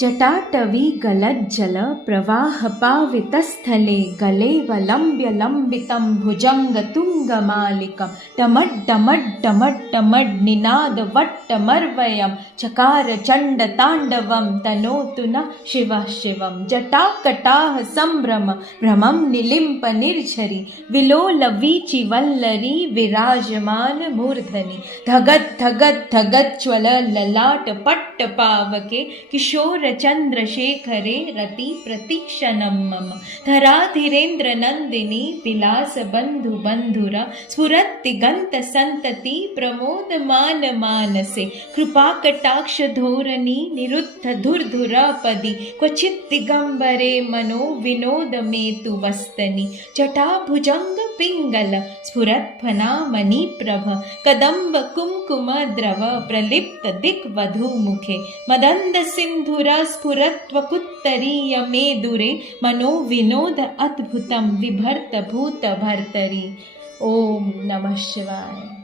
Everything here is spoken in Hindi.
जटाटवी गलज्जल प्रवाहपावितस्थले गलेवलम्ब्य लम्बितं भुजङ्गतुङ्गमालिकं टमड्डमड्डमड्डमड्निनादवट्टमर्वयं चकार चण्डताण्डवं तनोतु न शिवः शिवं। जटाकटाह सम्भ्रम भ्रमं निलिम्प निर्झरि विलोलवीचिवल्लरी विराजमान मूर्धनि धगत् धगत् धगज्ज्वल ललाट पट्टपावके किशोर चंद्रशेखरे रति प्रतीक्षणं मम। धराधीरेन्द्र नंदिनी विलास बंधु बंधुरा स्फुरत्तिगंत संतति प्रमोदमान मानसे कृपा कटाक्ष धोरणी निरुद्ध धुर्धुरापदि क्वचित् दिगंबरे मनो विनोद मेतु वस्तनि। जटाभुजंग पिंगल स्फुरत्फना मणिप्रभ कदंब कुमकुम द्रव प्रलिप्त दिग्वधू मुखे मदंद सिंधुरा स्फुरत्वकुत्तरीय मेदुरे मनो विनोद अद्भुतं विभर्त भूत भर्तरि। ओम नमः शिवाय।